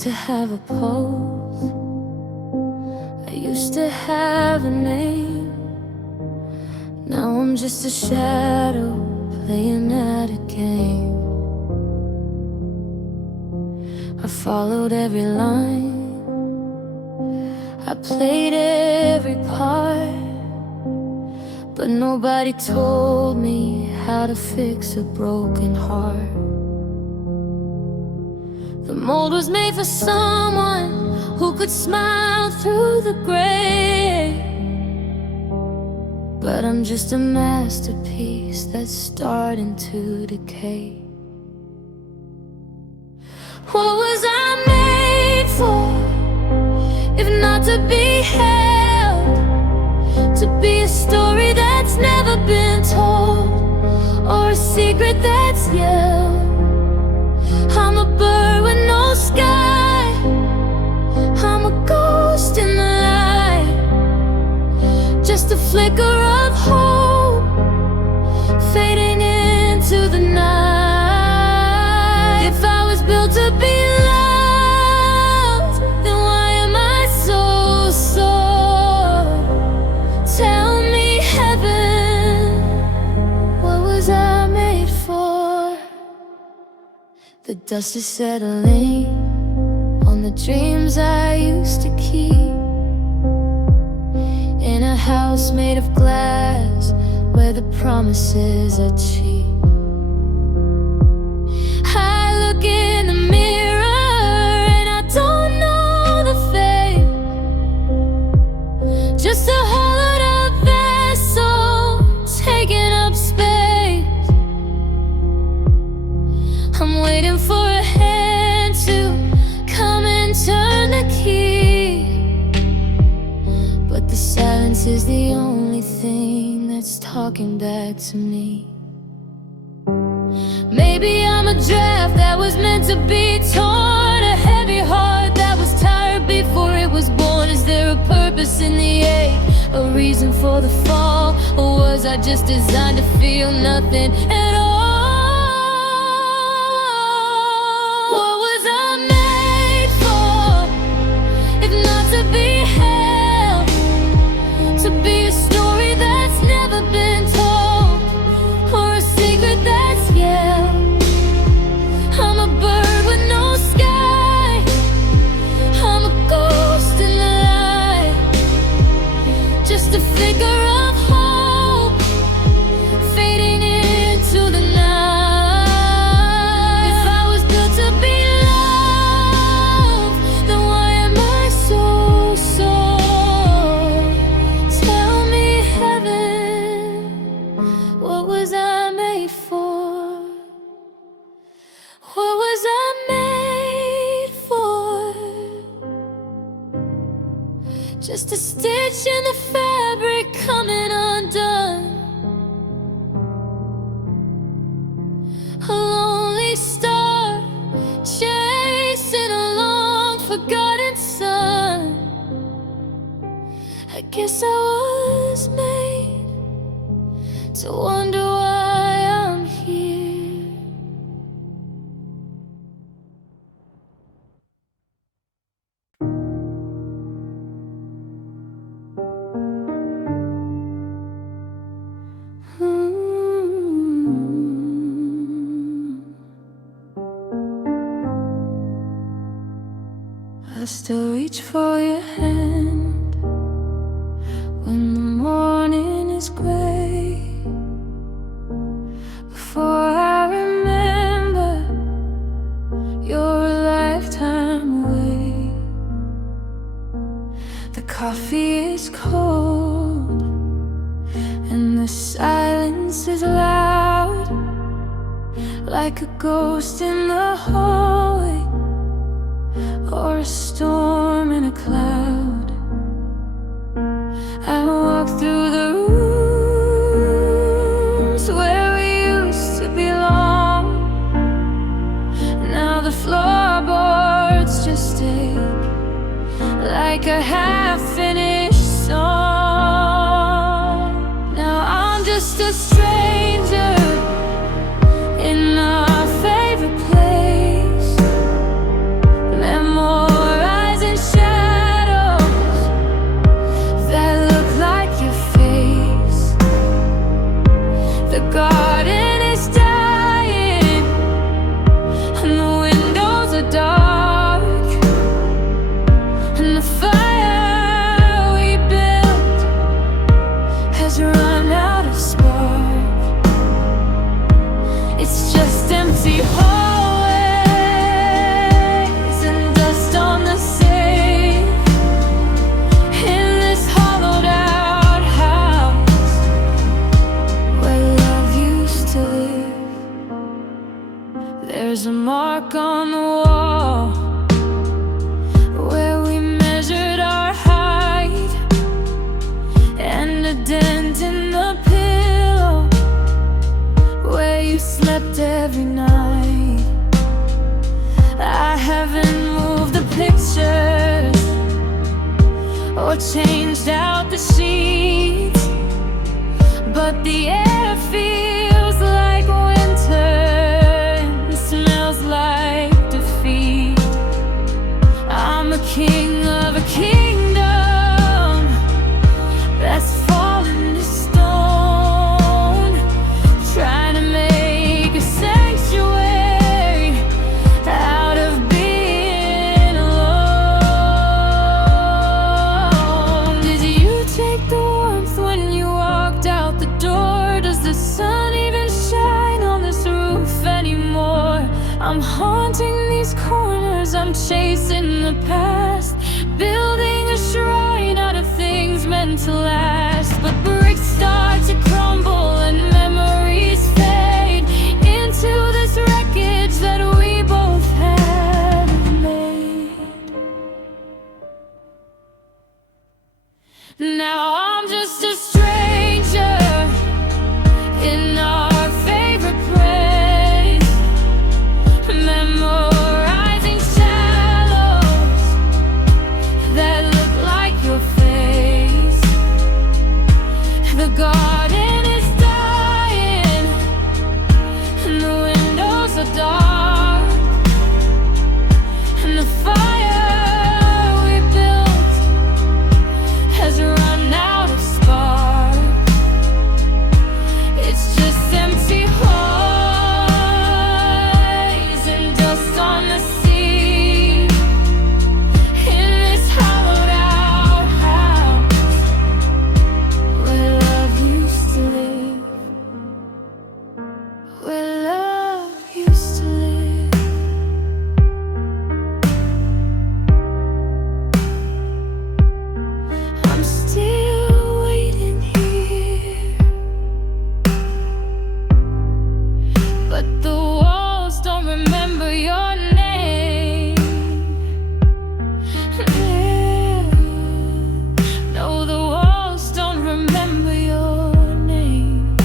used to have a pulse, I used to have a name. Now I'm just a shadow playing at a game. I followed every line, I played every part, but nobody told me how to fix a broken heart. The mold was made for someone who could smile through the gray, but I'm just a masterpiece that's starting to decay. What was I made for, if not to be held? To be a story that's never been told, or a secret that's yelled. I'm a bird with no sky, I'm a ghost in the light, just a flicker of hope fading into the night. If I was built to be loved, then why am I so sore? Tell me, heaven, what was I made for? The dust is settling on the dreams I used to keep, in a house made of glass where the promises are cheap. I look in the mirror and I don't know the fate, just a hollowed out vessel taking up space. I'm waiting for a hand to come and turn the key, but the silence is the only thing that's talking back to me. Maybe I'm a draft that was meant to be torn, a heavy heart that was tired before it was born. Is there a purpose in the ache, a reason for the fall, or was I just designed to feel nothing at all? What was I made for, if not to be held? To be a story that's never been told, or a secret that's yelled. I'm a bird with no sky, I'm a ghost in the light, just a flicker of hope fading into the night. If I was built to be loved, then why am I so sore? Tell me, heaven, what was I made for? What was I made for? Just a stitch in the fabric coming undone, a lonely star chasing a long forgotten sun. I guess I was made to wonder why I'm here. I still reach for your hand when the morning is gray, before I remember you're a lifetime away. The coffee is cold and the silence is loud, like a ghost in the hallway, or a storm in a cloud. I walk through the rooms where we used to belong. Now the floorboards just ache like a half-finished song. Now I'm just a stranger in our favorite place. Memories changed out the sheets, but the air feels like winter and smells like defeat. I'm a king of a kingdom that's fallen to stone, trying to make a sanctuary out of being alone. Did you take the warmth when you walked out the door? Does the sun even shine on this roof anymore? I'm haunting these corners, I'm chasing the past, building a shrine out of things meant to last. But bricks start to crumble and memories fade into this wreckage that we both had made. Now I'm just a stranger in our favorite place, memorizing shallows that look like your face. The garden is dying and the windows are dark, and the fire we built has run out of spark. It's just empty holes and dust on the sea in this hollowed out house where love used to live, where love used to live. I'm still waiting here, but the walls don't remember your name. No, the walls don't remember your name.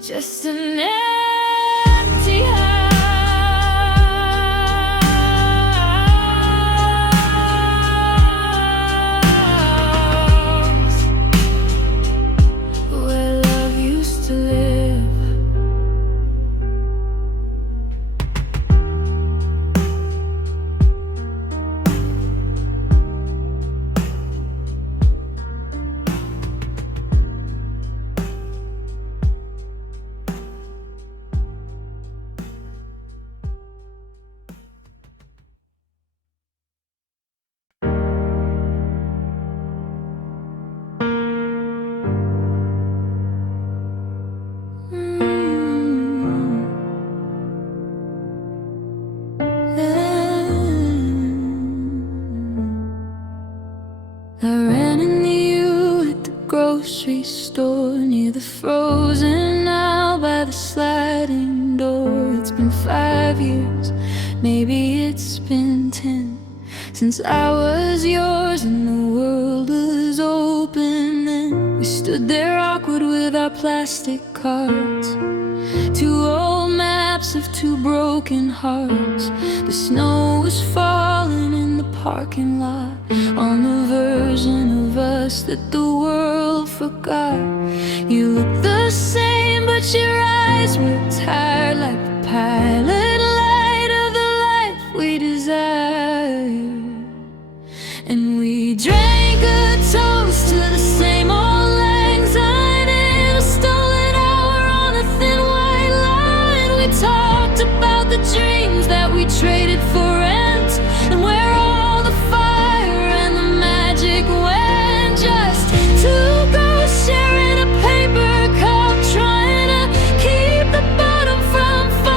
Just an empty house where love used to live. I ran into you at the grocery store near the frozen aisle by the sliding door. It's been 5 years, maybe it's been 10, since I was yours and the world was open. And we stood there awkward with our plastic cards, 2 old maps of 2 broken hearts. The snow was falling in the parking lot on the version of us that the world forgot. You looked the same, but your eyes were tired, like the pilot light of the life we desired. And we drank a toast to the same old lang syne in a stolen hour on a thin white line. We talked about the dreams that we traded for rent, and where all the fire and the magic went. Just 2 ghosts sharing a paper cup, trying to keep the bottom from falling.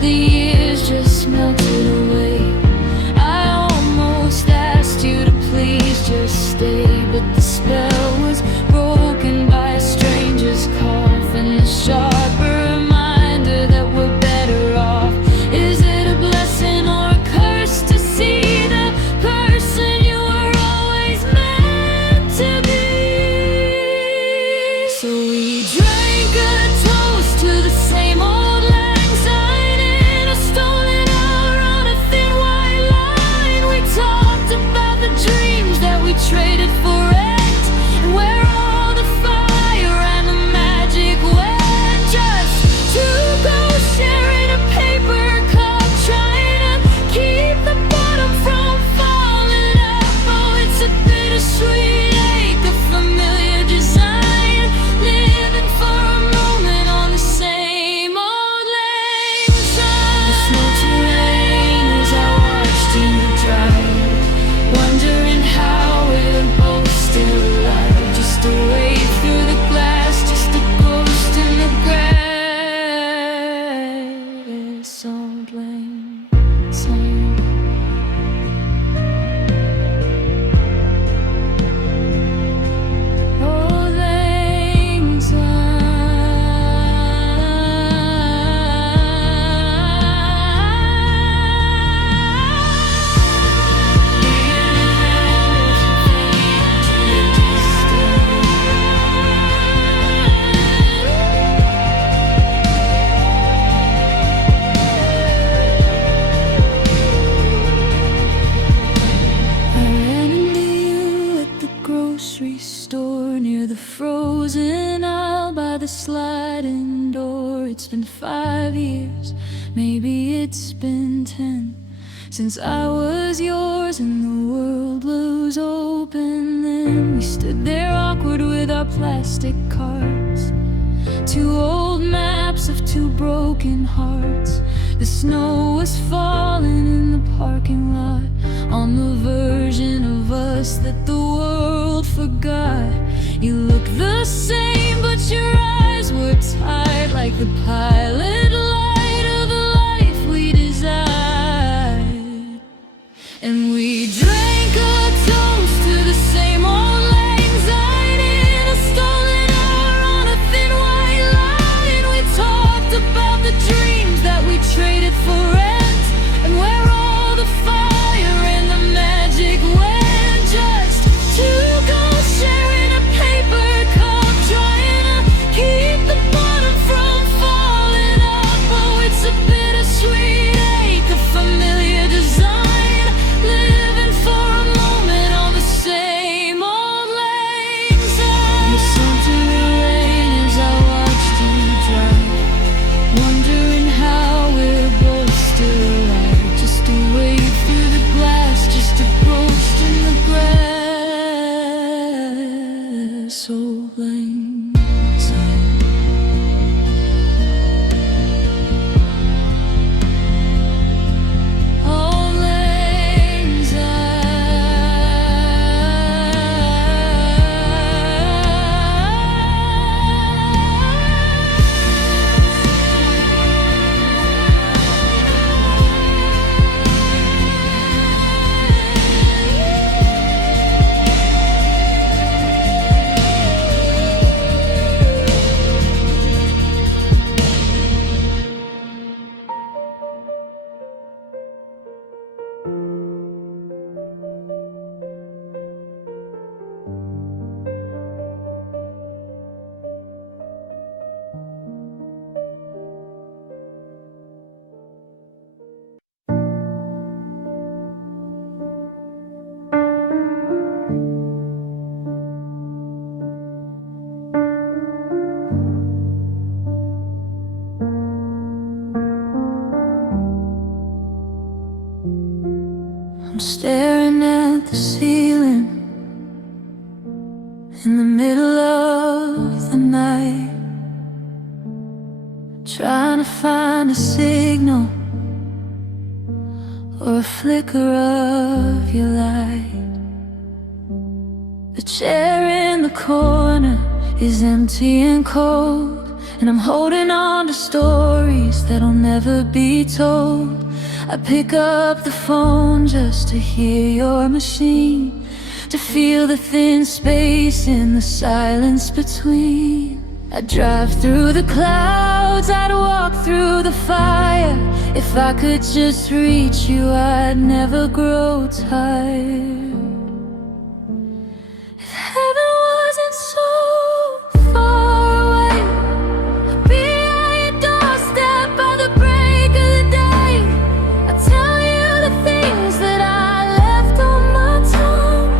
The years just melted away. I almost asked you to please just stay, but the spell was broken by a stranger's cough and the sharper reminder that we're better off. Is it a blessing or a curse to see the person you were always meant to be? So we drank a toast to the same old lang syne in a stolen hour on a thin white line. We talked about the dreams that we traded for rent, and where all the fire and the magic went. Just two ghosts sharing a paper cup, trying to keep the bottom from falling up. Oh, it's a bittersweet ache, a familiar design, living for a moment on the same old lane sign. The snow terrain as I watched you drive, wondering how we're both still alive. Just a wave through the glass, just a ghost in the grass. Old lane sign. Old lang I ran into you at the grocery store near the frozen aisle by the sliding door. It's been 5 years, maybe it's been 10, since I was yours and the world was open. Then we stood there awkward with our plastic cards, two old maps of two broken hearts. The snow was falling in the parking lot on the version of us that the world forgot. You look the same, but your eyes were tired like the pilot light of the life we desired. And we drank a toast to the same old lang syne in a stolen hour on a thin white line. We talked about the dreams that we traded for rent, and where all the fire and the magic went. Just two ghosts sharing a paper cup, trying to keep the bottom from falling up. Oh, it's a bittersweet ache, a familiar design, living for a moment on the same old lang syne. You saunter the rain as I watched you drive, wondering how we're both still alive. Just a wave through the glass, just a ghost in the grass. Old lang syne. Old lang I'm staring at the ceiling in the middle of the night, trying to find a signal or a flicker of your light. The chair in the corner is empty and cold, and I'm holding on to stories that'll never be told. I pick up the phone just to hear your machine, to feel the thin space in the silence between. I'd drive through the clouds, I'd walk through the fire. If I could just reach you, I'd never grow tired. If heaven wasn't so far away, I'd be at your doorstep by the break of the day. I'd tell you the things that I left on my tongue,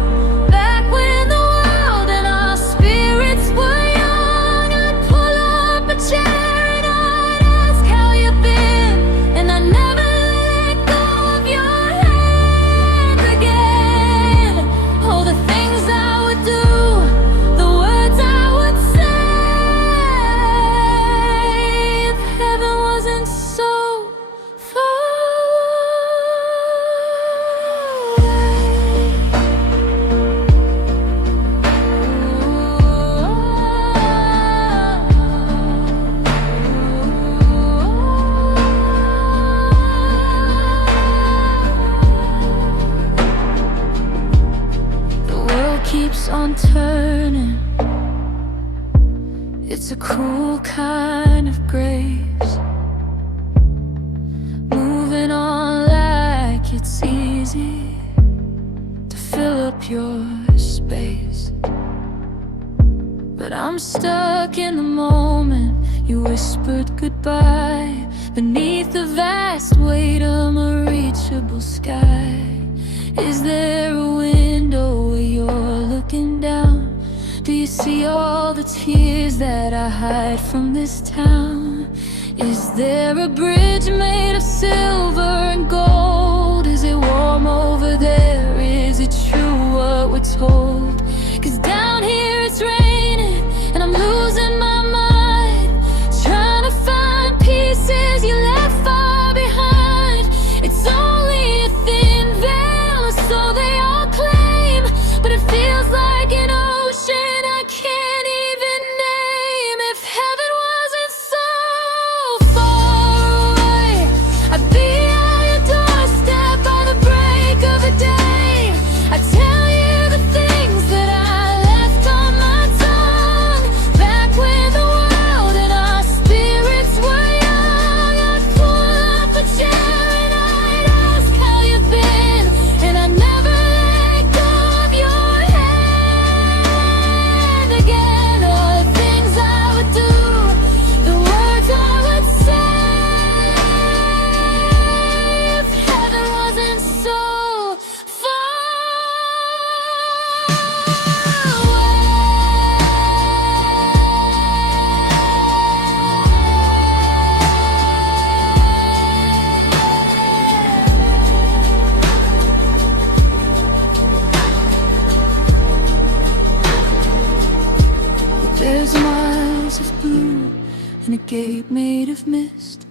back when the world and our spirits were young. I'd pull up a chair and I'd ask how you've been, and I never let go of your hand again. Oh, the things I would do, the words I would say, if heaven wasn't so far away. The world keeps on turning, it's a cruel kind of grace, moving on like it's easy to fill up your space. But I'm stuck in the moment you whispered goodbye, beneath the vast weight of a reachable sky. Is there a window where you're looking down? Do you see all the tears that I hide from this town? Is there a bridge made of silver and gold? Is it warm over there? Is it true what we're told? 'Cause down here it's raining and I'm losing my mind, trying to find pieces you left far behind. It's only a thin veil, so they all claim, but it feels like an ocean I can't even name. If heaven wasn't so far away, I'd be at your doorstep by the break of a day. I'd tell you the things that I left on my tongue, back when the world and our spirits were young. I'd pull up a chair and I'd ask how you've been, and I'd never let go of your hand again. All the things I would do, the words I would say, if heaven wasn't so far away. There's miles of blue and a gate made of mist,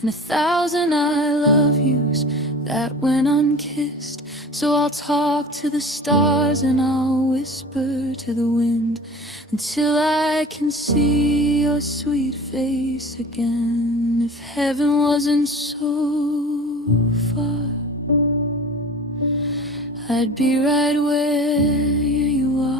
and 1,000 I love yous that went unkissed. So I'll talk to the stars and I'll whisper to the wind, until I can see your sweet face again. If heaven wasn't so far, I'd be right where you are.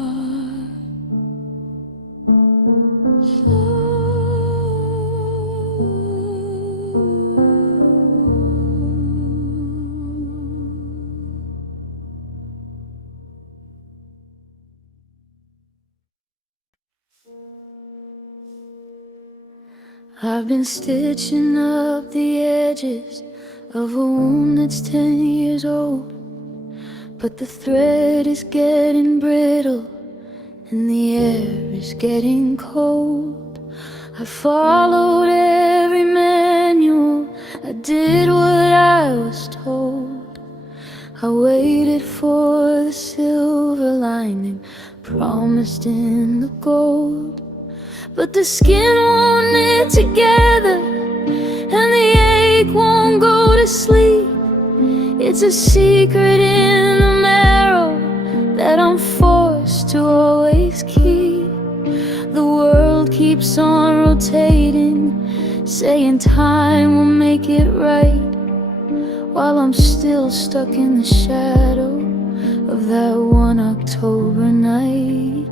I've been stitching up the edges of a wound that's 10 years old, but the thread is getting brittle and the air is getting cold. I followed every manual, I did what I was told. I waited for the silver lining promised in the gold, but the skin won't knit together and the ache won't go to sleep. It's a secret in the marrow that I'm forced to always keep. The world keeps keeps on rotating, saying time will make it right, while I'm still stuck in the shadow of that one October night.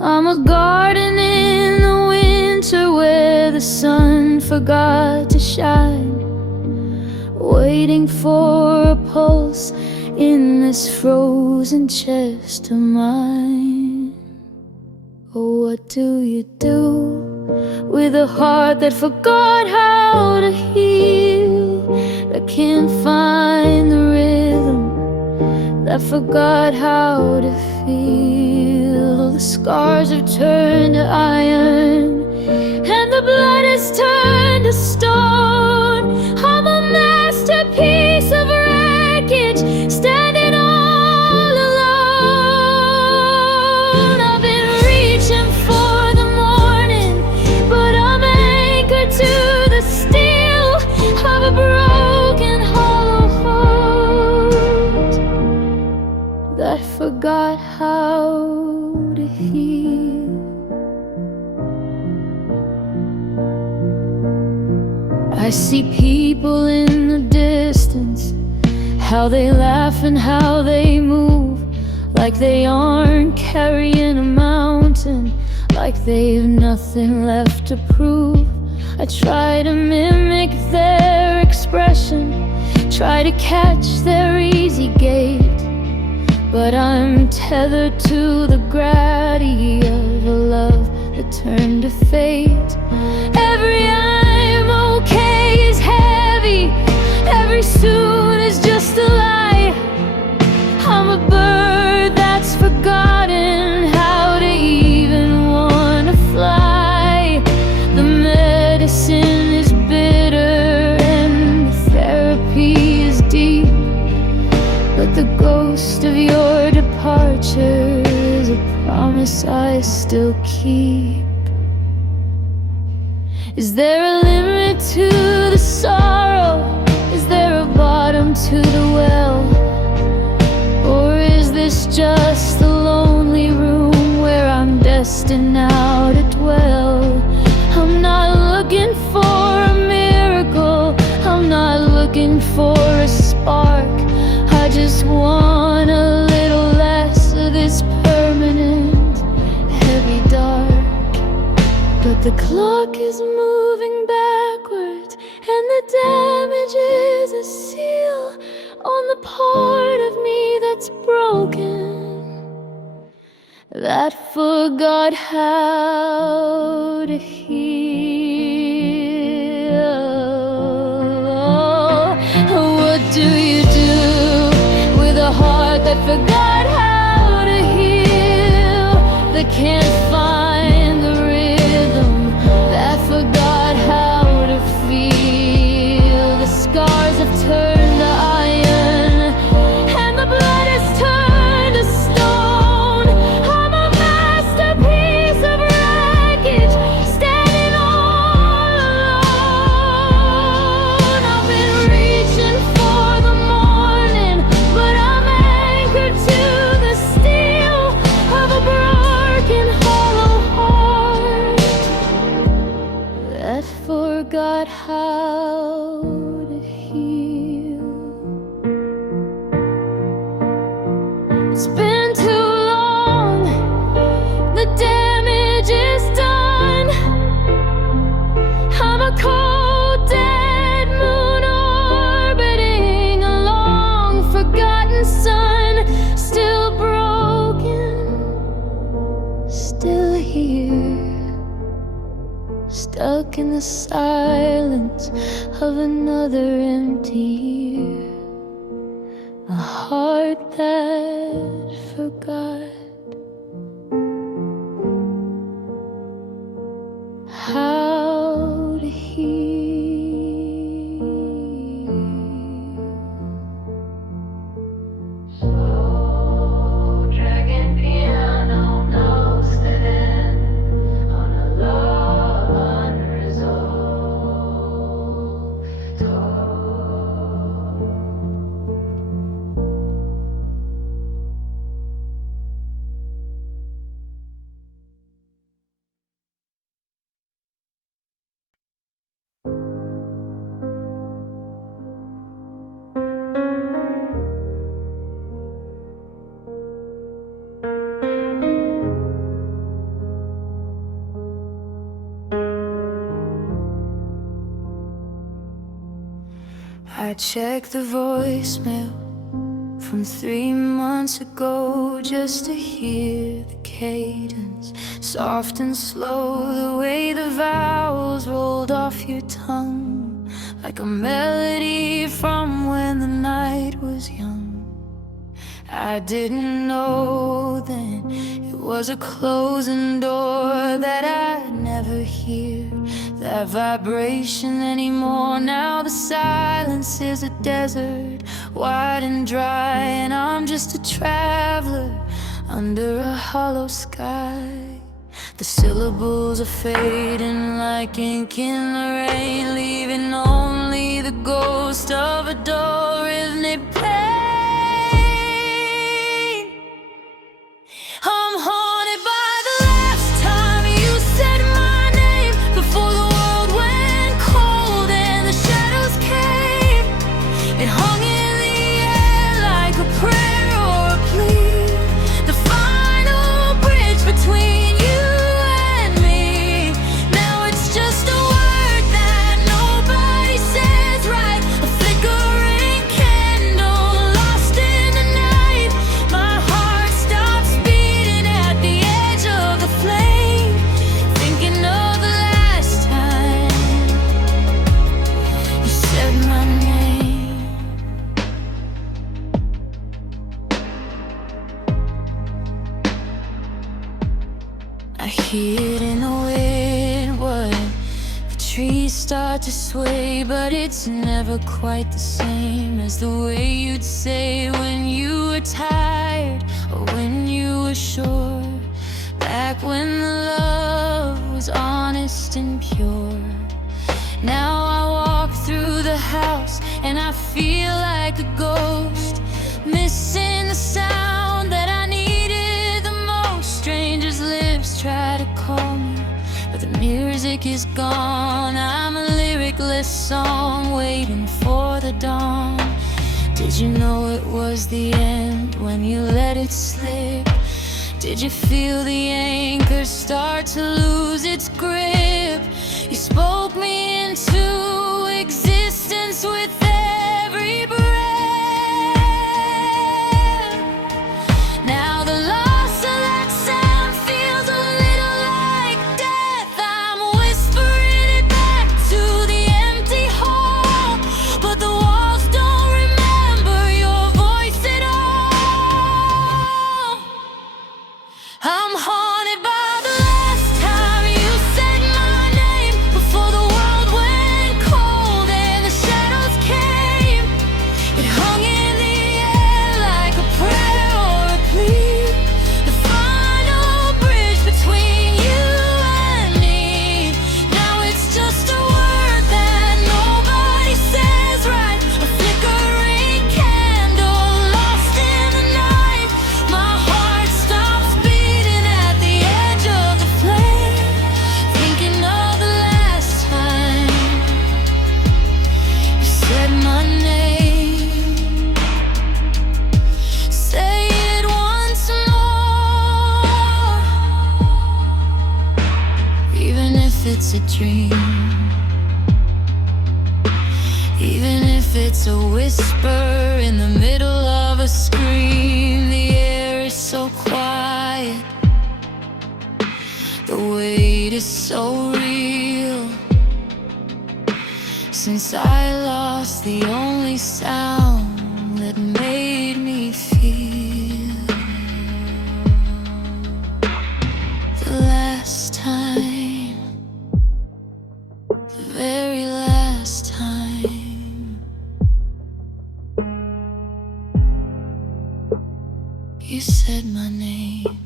I'm a garden in the winter where the sun forgot to shine, waiting for a pulse in this frozen chest of mine. Oh, what do you do with a heart that forgot how to heal, that can't find the rhythm, that forgot how to feel? The scars have turned to iron and the blood has turned to stone. I'm a masterpiece of wreckage, standing all alone. I've been reaching for the morning, but I'm anchored to the steel of a broken, hollow heart that forgot how to heal. I see people in the distance, how they laugh and how they move, like they aren't carrying a mountain, like they've nothing left to prove. I try to mimic their expression, try to catch their easy gait, but I'm tethered to the gravity of a love that turned to fate. Every I'm okay is heavy, every soon is just a lie. I'm a bird that's forgotten how to even wanna fly. The medicine is bitter and the therapy is deep, but the ghost of your departure is a promise I still keep. Is there a limit to the sorrow? Is there a bottom to the well? Or is this just the lonely room where I'm destined now to dwell? I'm not looking for a miracle, I'm not looking for a spark. I just want a little less of this permanent, heavy dark. But the clock is moving backwards, and the damage is a seal on the part of me that's broken, that forgot how to heal. What do you do with a heart that forgot how to heal, that can't find the rhythm, that forgot how to feel? The scars have turned to iron and the blood has turned to stone. I'm a masterpiece of wreckage, standing all alone. I've been reaching for the morning, but I'm anchored to the steel of a broken, hollow heart that forgot how to heal. It's been too long, the damage is done. I'm a cold, dead moon orbiting a long forgotten sun, still broken, still here, stuck in the silence of another empty year. A heart that forgot how to heal. Slow dragging piano notes that end on a love unresolved. I checked the voicemail from 3 months ago just to hear the cadence, soft and slow, the way the vowels rolled off your tongue, like a melody from when the night was young. I didn't know then it was a closing door that I'd never hear that vibration anymore. Now the silence is a desert, wide and dry, and I'm just a traveler under a hollow sky. The syllables are fading like ink in the rain, leaving only the ghost of a dull rhythmic pain. I'm haunted by the last time you said my name, before the world went cold and the shadows came. It hung in the air like a prayer or a plea, the final bridge between you and me. Now it's just a word that nobody says right, a flickering candle lost in the night. My heart stops beating at the edge of the flame, thinking of the last time you said my name. I hear it in the wind, what? The trees start to sway, but it's never quite the same as the way you'd say when you were tired or when you were sure. Back when the love was honest and pure. Now I walk through the house and I feel like a ghost, missing the sound that I needed the most. Strangers' lips try to call me, but the music is gone. I'm a lyricless song waiting for the dawn. Did you know it was the end when you let it slip? Did you feel the anchor start to lose its grip? You spoke me into existence with every breath. Now the loss of that sound feels a little like death. I'm whispering it back to the empty hall, but the walls don't remember your voice at all. I'm haunted by the last time you said my name, before the world went cold and the shadows came. It hung in the air like a prayer or a plea, the final bridge between you and me. Now it's just a word that nobody says right, a flickering candle lost in the night. My heart stops beating at the edge of the flame, thinking of the last time you said my name. Say it once more, even if it's a dream, even if it's a whisper in the middle of a scream. The air is so quiet, the weight is so real, since I lost the only sound that made me feel. The last time, the very last time you said my name.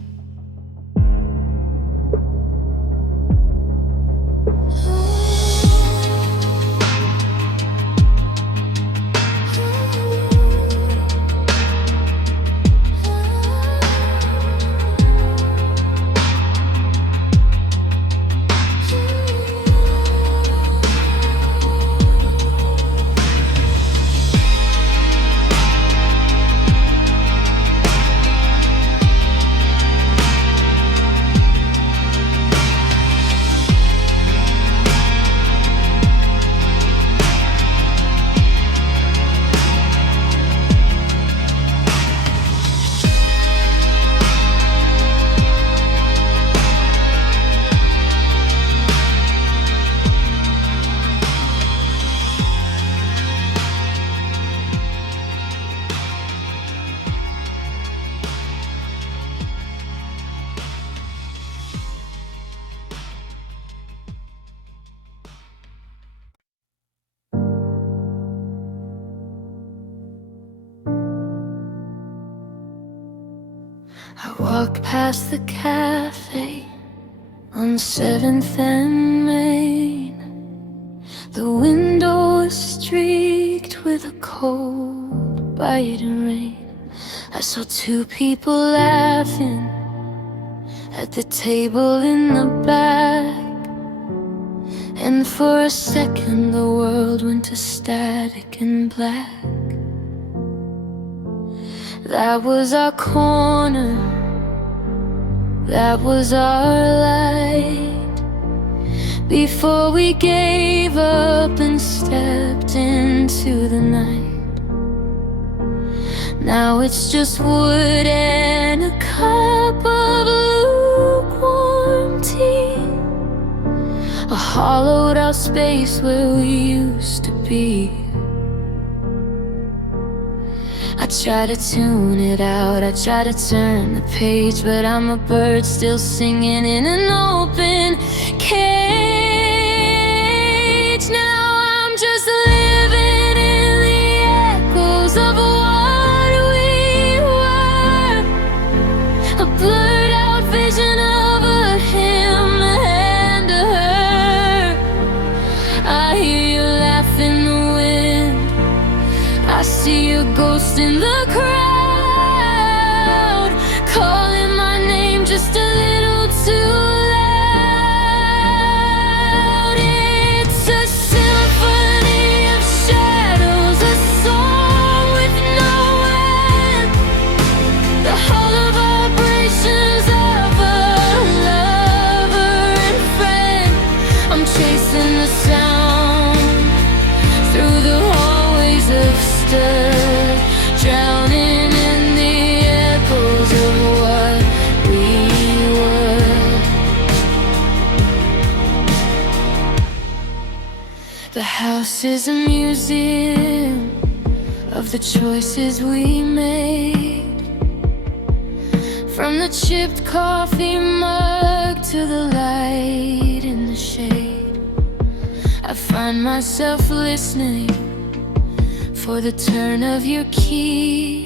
I walk past the cafe on 7th and Main. The window is streaked with a cold biting rain. I saw two people laughing at the table in the back, and for a second the world went to static and black. That was our corner, that was our light, before we gave up and stepped into the night. Now it's just wood and a cup of lukewarm tea, a hollowed out space where we used to be. I try to tune it out, I try to turn the page, but I'm a bird still singing in an open cage. Now I'm just living in the echoes of what we were, a blurred out vision of a him and a her. I hear you laugh in the wind, I see a ghost in the crowd, calling my name just a little too loud. It's a symphony of shadows, a song with no end, the hollow vibrations of a lover and friend. I'm chasing the sound through the hallways of stir, drowning in the echoes of what we were. The house is a museum of the choices we made, from the chipped coffee mug to the light in the shade. I find myself listening for the turn of your key,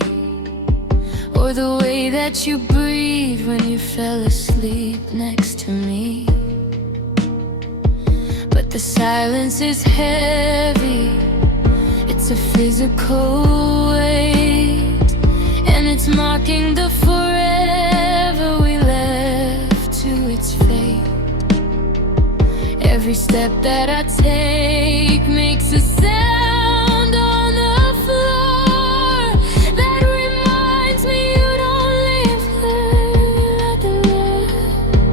or the way that you breathe when you fell asleep next to me. But the silence is heavy, it's a physical weight, and it's mocking the forever we left to its fate. Every step that I take makes a sound on the floor that reminds me you don't live there at the left.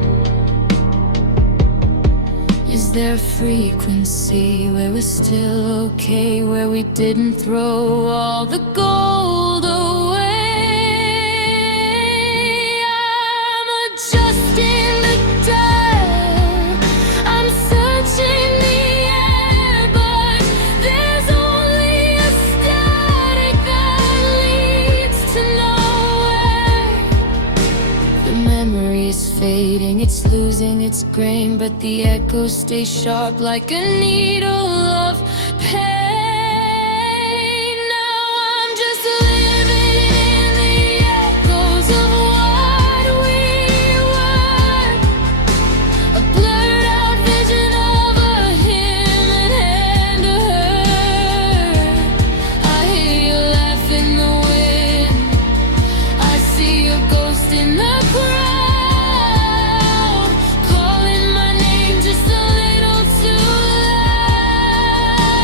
Is there a frequency where we're still okay, where we didn't throw all the gold away? I'm adjusting the dial, I'm searching the air, but there's only a static that leads to nowhere. The memory is fading, it's losing its grain, but the echoes stay sharp like a needle of pain. Now I'm just living in the echoes of what we were, a blurred out vision of a him and a her. I hear you laugh in the wind, I see a ghost in the crowd, calling my name just a little too loud.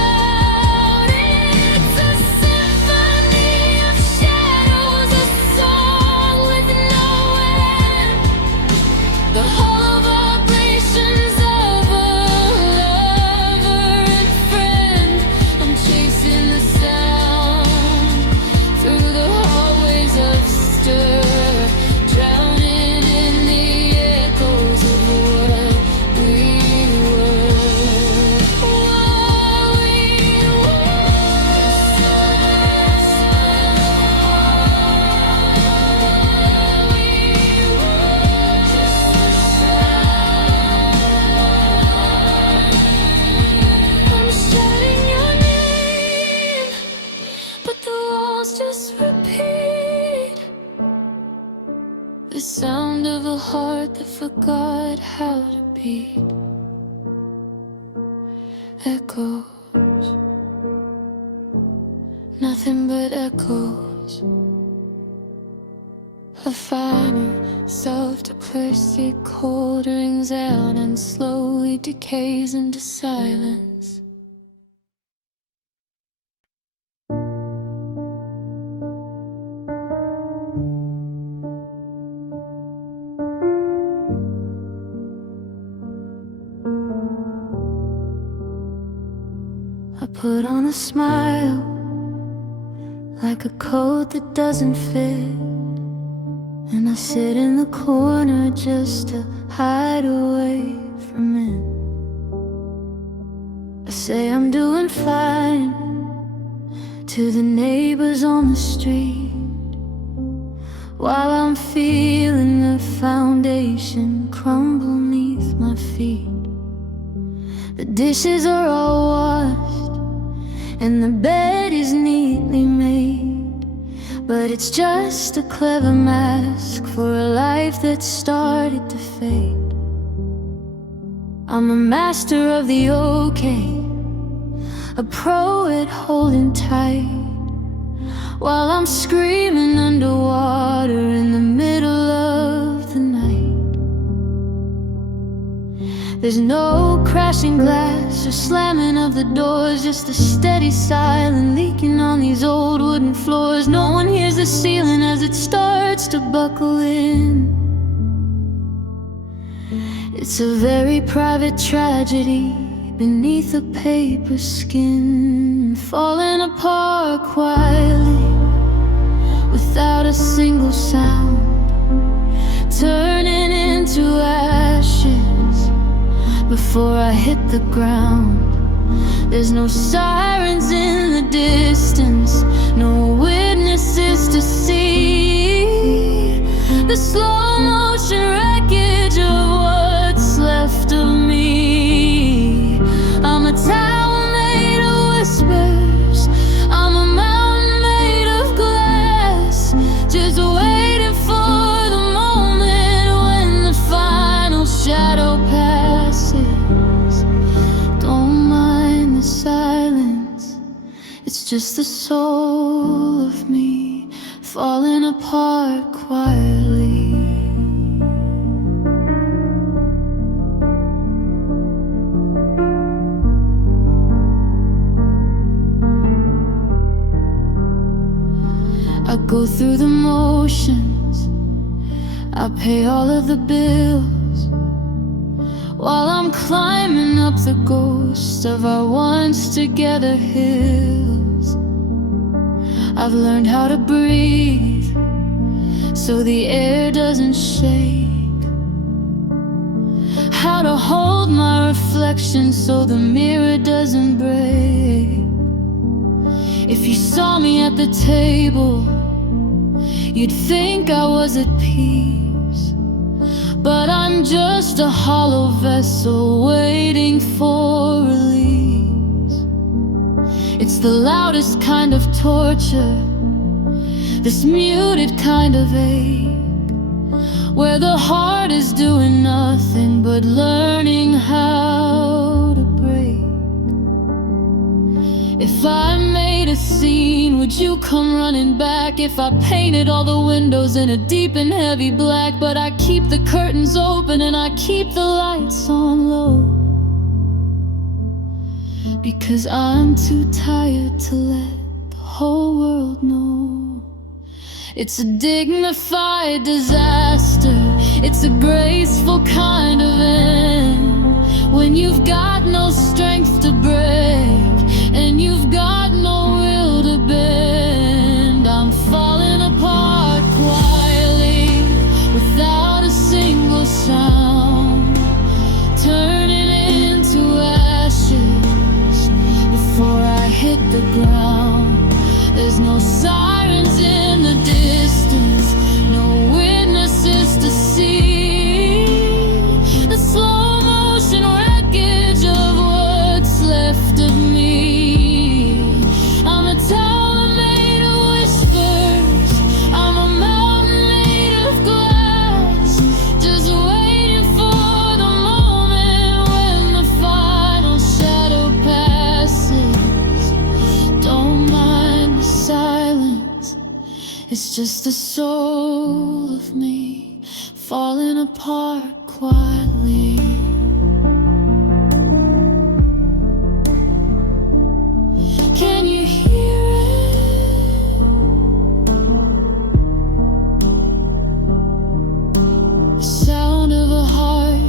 a heart that forgot how to beat. Echoes, nothing but echoes. A final self-to-plastic cold rings out and slowly decays into silence. I put on a smile, like a coat that doesn't fit, and I sit in the corner just to hide away from it. I say I'm doing fine to the neighbors on the street, while I'm feeling the foundation crumble beneath my feet. The dishes are all washed and the bed is neatly made, but it's just a clever mask for a life that started to fade. I'm a master of the okay, a pro at holding tight, while I'm screaming underwater in the middle of the night. There's no crashing glass or slamming of the doors, just a steady silent leaking on these old wooden floors. No one hears the ceiling as it starts to buckle in. It's a very private tragedy beneath a paper skin, falling apart quietly without a single sound, turning into ashes before I hit the ground. There's no sirens in the distance, no witnesses to see the slow motion wreckage of what's left of me. I'm a tower made of whispers, I'm a mountain made of glass, just waiting for the moment when the final shadow passes. Don't mind the silence, it's just the soul of me falling apart quietly. I go through the motions, I pay all of the bills, while I'm climbing up the ghosts of our once together hills. I've learned how to breathe so the air doesn't shake, how to hold my reflection so the mirror doesn't break. If you saw me at the table, you'd think I was at peace, but I'm just a hollow vessel waiting for release. It's the loudest kind of torture, this muted kind of ache, where the heart is doing nothing but learning how to break. If I made a scene, would you come running back? If I painted all the windows in a deep and heavy black, but I keep the curtains open and I keep the lights on low, because I'm too tired to let the whole world know. It's a dignified disaster, it's a graceful kind of end, when you've got no strength to break and you've got no will to bend. I'm falling apart quietly without a single sound, turning into ashes before I hit the ground. There's no sirens in the distance, no witnesses to see the slow motion wreckage of what's left of me. I'm a tower made of whispers, I'm a mountain made of glass, It's just the soul of me falling apart quietly. Can you hear it? The sound of a heart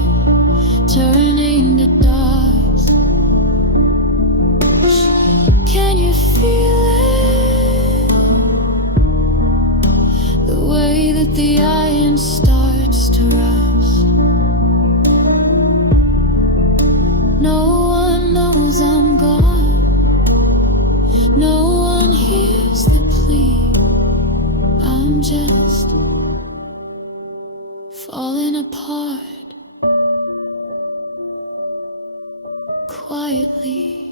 turning to dust. Can you feel it? The way that the iron starts to rust. No one knows I'm gone. No one hears the plea. I'm just falling apart quietly.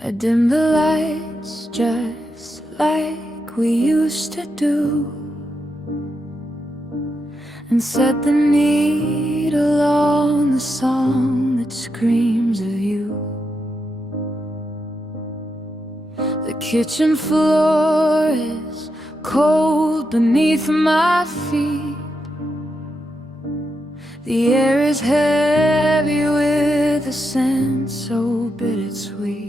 I dim the lights just like we used to do, and set the needle on the song that screams of you. The kitchen floor is cold beneath my feet. The air is heavy with a scent so bittersweet.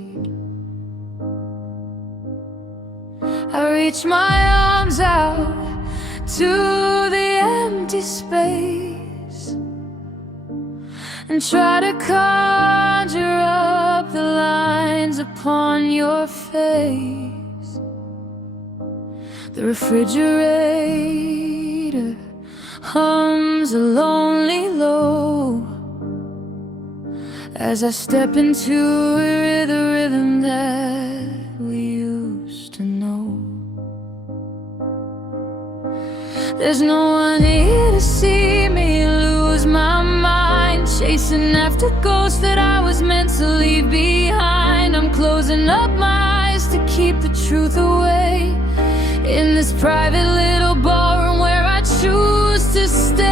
I reach my arms out to the empty space and try to conjure up the lines upon your face. The refrigerator hums a lonely low as I step into the rhythm that we used to know. There's no one here to see me lose my mind, chasing after ghosts that I was meant to leave behind. I'm closing up my eyes to keep the truth away, in this private little ballroom where I choose to stay.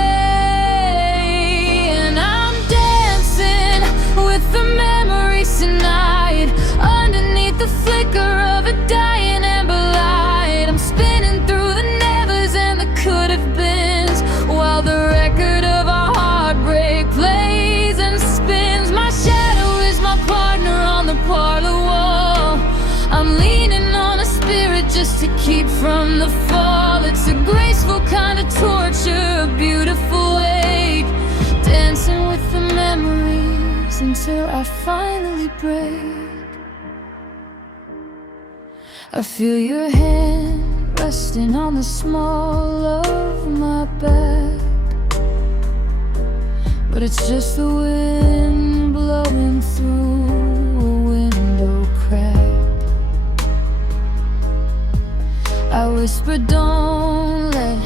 And I'm dancing with the memories tonight, underneath the flicker of a dying amber light. I'm spinning through the nevers and the could have beens, while the record of our heartbreak plays and spins. My shadow is my partner on the parlor wall. I'm leaning on a spirit just to keep from the fall. It's a graceful kind of torture, a beautiful wake, dancing with the memories until I finally break. I feel your hand resting on the small of my back, but it's just the wind blowing through a window crack. I whisper, don't let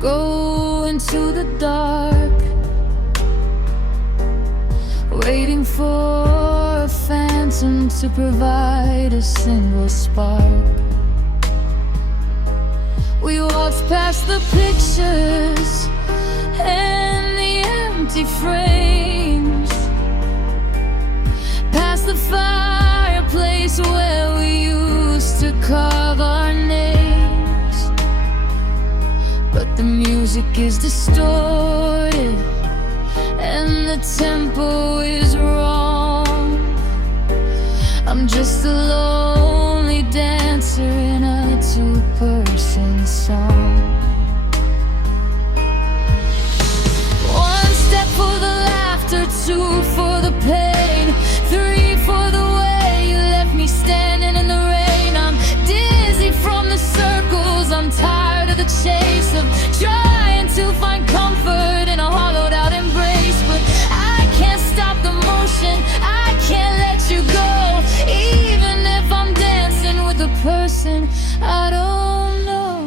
go into the dark, waiting for a phantom to provide a single spark. We walked past the pictures and the empty frames, past the fireplace where we used to carve our names. But the music is distorted and the tempo is wrong. I'm just a lonely dancer in a two-person song. One step for the laughter, two for the pain, three for the way you left me standing in the rain. I'm dizzy from the circles, I'm tired of the chase, of trying to find comfort in a hollowed out embrace. But I can't stop the motion, I can't let you go, even if I'm dancing with a person I don't know.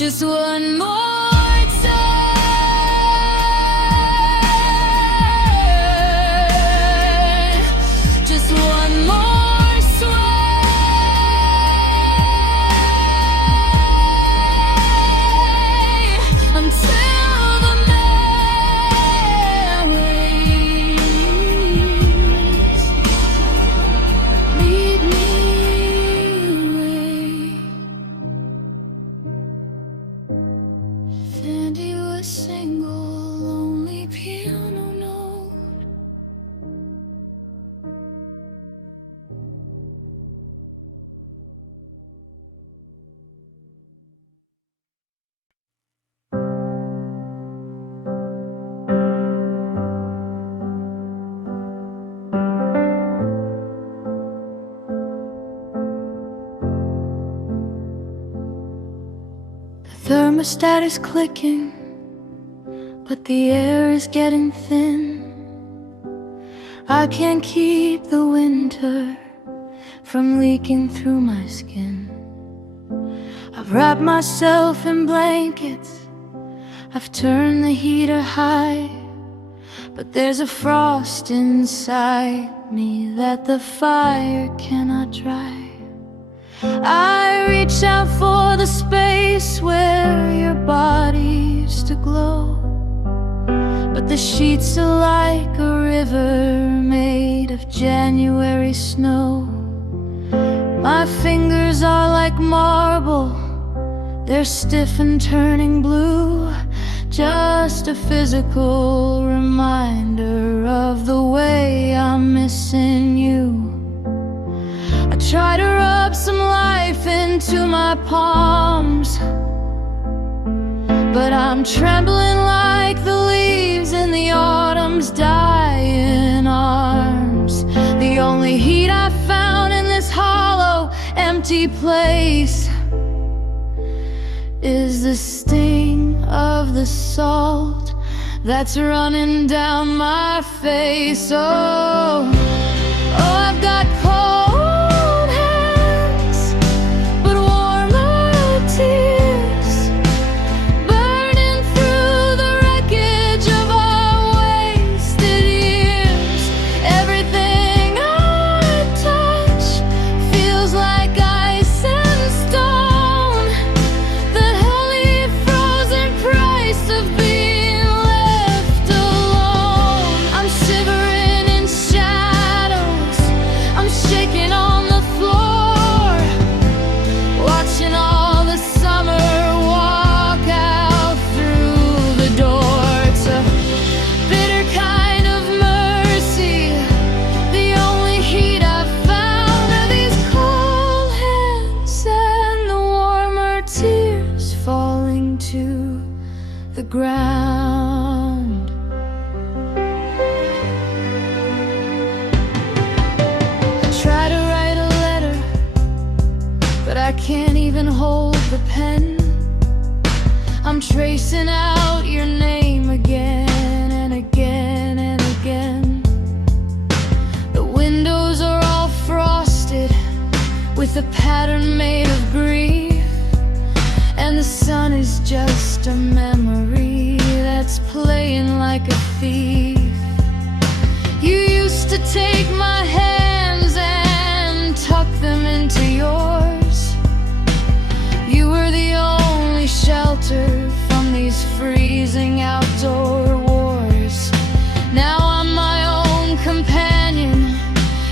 Just one more turn, just one more sway, until the memories lead me away. And you a single lonely piano note. The thermostat is clicking, but the air is getting thin. I can't keep the winter from leaking through my skin. I've wrapped myself in blankets, I've turned the heater high, but there's a frost inside me that the fire cannot dry. I reach out for the space where your body used to glow, but the sheets are like a river made of January snow. My fingers are like marble, they're stiff and turning blue, just a physical reminder of the way I'm missing you. I try to rub some life into my palms, but I'm trembling like the leaves in the autumn's dying arms. The only heat I found in this hollow, empty place is the sting of the salt that's running down my face. Oh, I've got cold hands, but warmer tears, burning through the wreckage of our wasted years. Everything I touch feels like ice and stone, the heavy frozen price of being left alone. I'm shivering in shadows, I'm shaking on the floor, watching all the summer walk out through the door. It's a bitter kind of mercy, the only heat I've found are these cold hands and the warmer tears falling to the ground. I try to write a letter, but I can't even hold the pen. I'm tracing out your name again and again and again. The windows are all frosted with a pattern made of grief, and the sun is just a memory that's playing like a thief. You used to take my hands and tuck them into yours. You were the only shelter from these freezing outdoor wars. Now I'm my own companion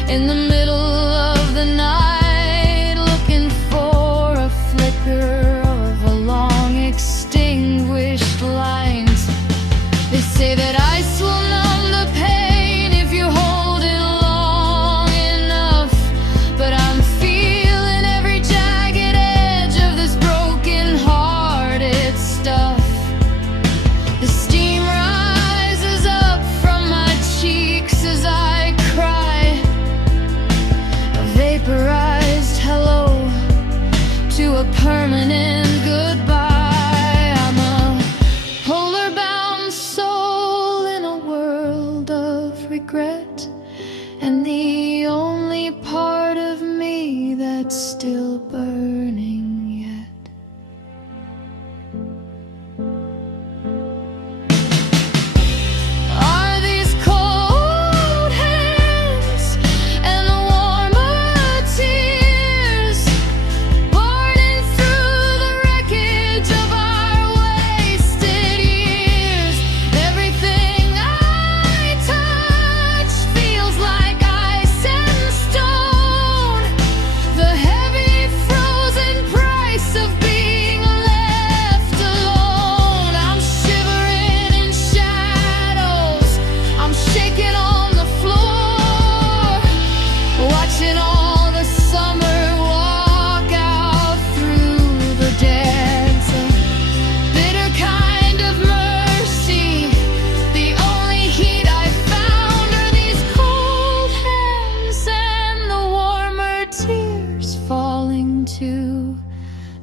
in the middle of the night, looking for a flicker of a long extinguished light. They say that ice will numb the pain if you hold it long enough, but I'm feeling every jagged edge of this broken-hearted stuff. The steam rises up from my cheeks as I cry, a vaporized hello to a permanent goodbye. I'm a polar-bound soul in a world of regret, and the only part of me that's still burning yet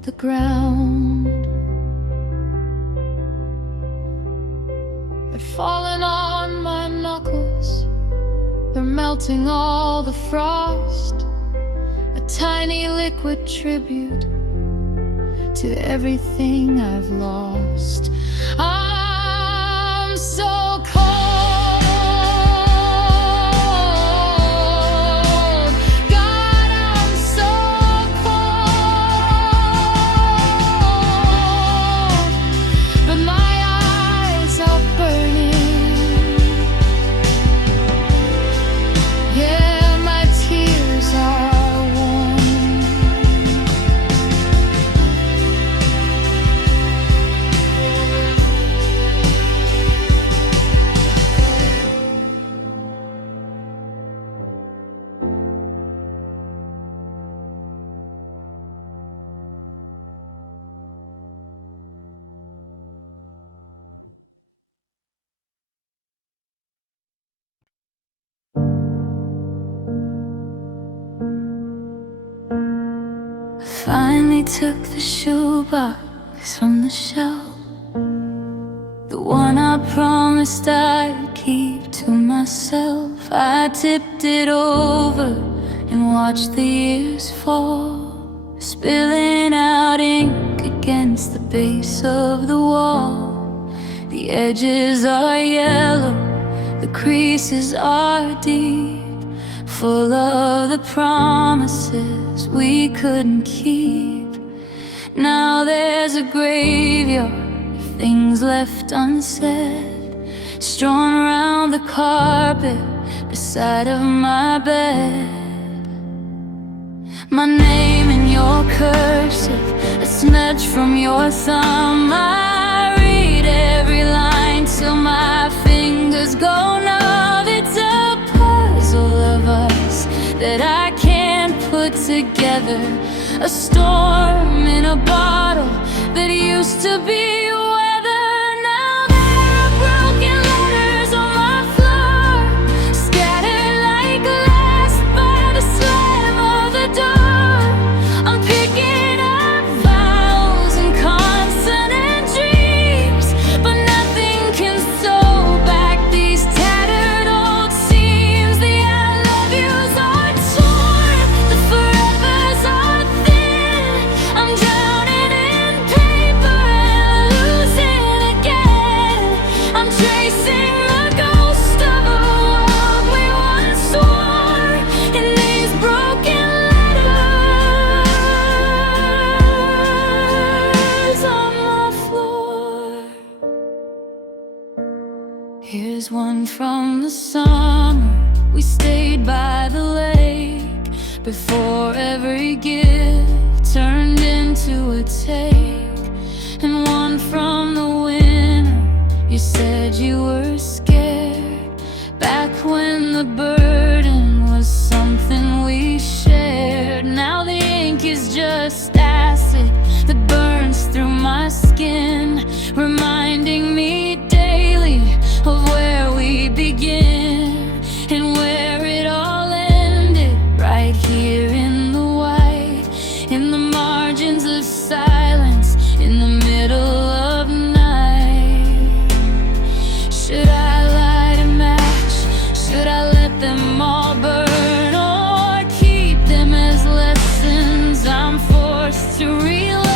the ground. They're falling on my knuckles, they're melting all the frost. A tiny liquid tribute to everything I've lost. I'm so cold, God, I'm so cold, but my eyes are burning. Yeah, my tears are warm. Finally took the shoebox from the shelf, the one I promised I'd keep to myself. I tipped it over and watched the years fall, spilling out ink against the base of the wall. The edges are yellow, the creases are deep, full of the promises we couldn't keep. Now there's a graveyard of things left unsaid, strewn around the carpet beside of my bed. My name in your cursive, a smudge from your thumb. I read every line till my fingers go numb. It's a puzzle of us that I can't put together, a storm in a bottle that used to be weather. Now there are broken letters on my floor, scattered like glass by the slam of the door. I'm picking up vowels and consonant dreams, but nothing can sew back these tattered old seams. The I love yous are torn, the forevers are thin. I'm drowning in paper and losing again. I'm tracing the ghost of a world we once wore in these broken letters on the floor. Here's one from the summer we stayed by the lake, before every gift turned into a take. And one from the winter, you said you were scared, back when the burden was something we shared. Now the ink is just acid that burns through my skin, reminding me daily of where we began and where it all ended, right here in the white, in the margins of silence, in the middle of night. Should I light a match? Should I let them all burn, or keep them as lessons I'm forced to relearn?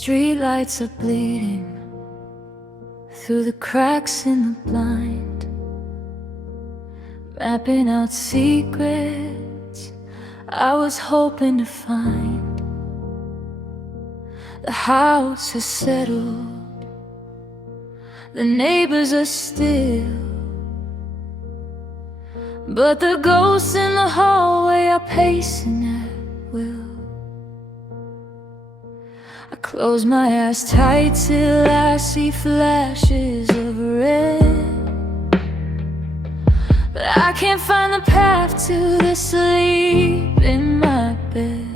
streetlights are bleeding through the cracks in the blind, mapping out secrets I was hoping to find. The house is settled, the neighbors are still, but the ghosts in the hallway are pacing at will. I close my eyes tight till I see flashes of red, but I can't find the path to the sleep in my bed.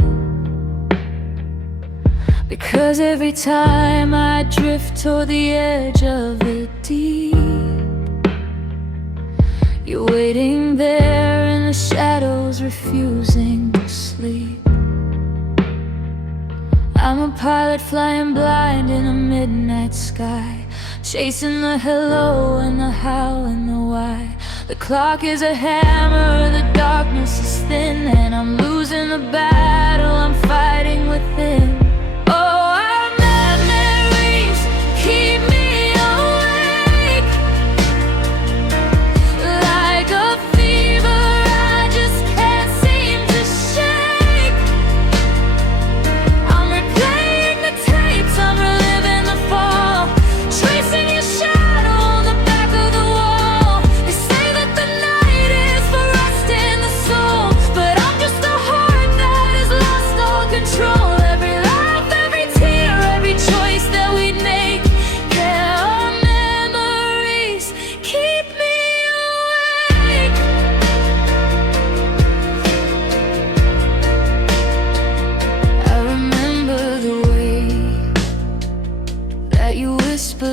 Because every time I drift toward the edge of the deep, you're waiting there in the shadows, refusing to sleep. I'm a pilot flying blind in a midnight sky, chasing the hello and the how and the why. The clock is a hammer, the darkness is thin, and I'm losing the battle I'm fighting within.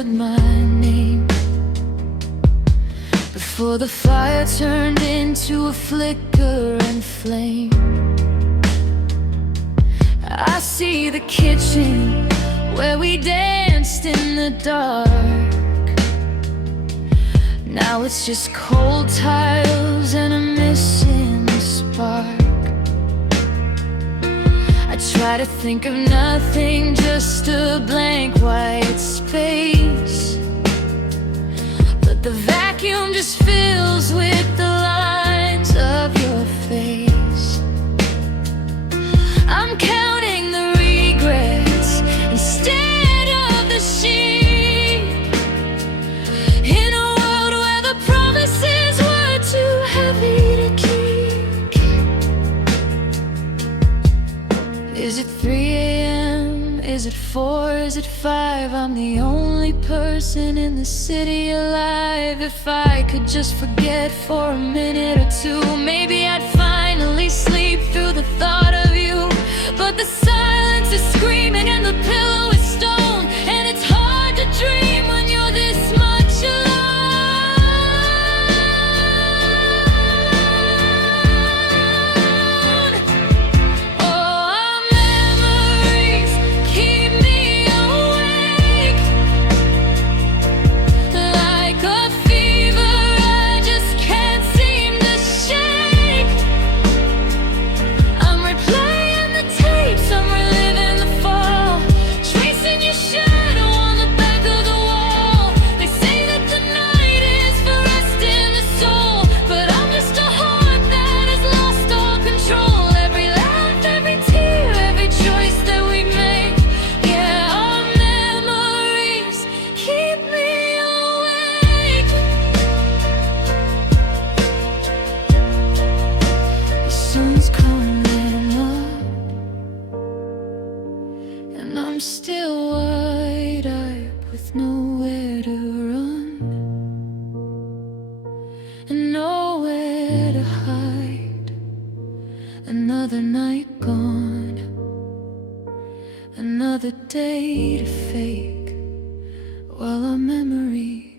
My name before the fire turned into a flicker and flame. I see the kitchen where we danced in the dark. Now it's just cold tiles and a missing spark. I try to think of nothing, just a blank white space, but the vacuum just fills with the lines of your face. I'm counting the regrets instead of the sheep, in a world where the promises were too heavy to keep. Is it 3 a.m.? Is it 4? Is it 5? I'm the only person in the city alive. If I could just forget for a minute or two, maybe I'd finally sleep through the thought of you. But the silence is screaming and the pillow is stone, and it's hard to dream when you're this much alone. Still wide-eyed with nowhere to run and nowhere to hide. Another night gone, another day to fake, while our memories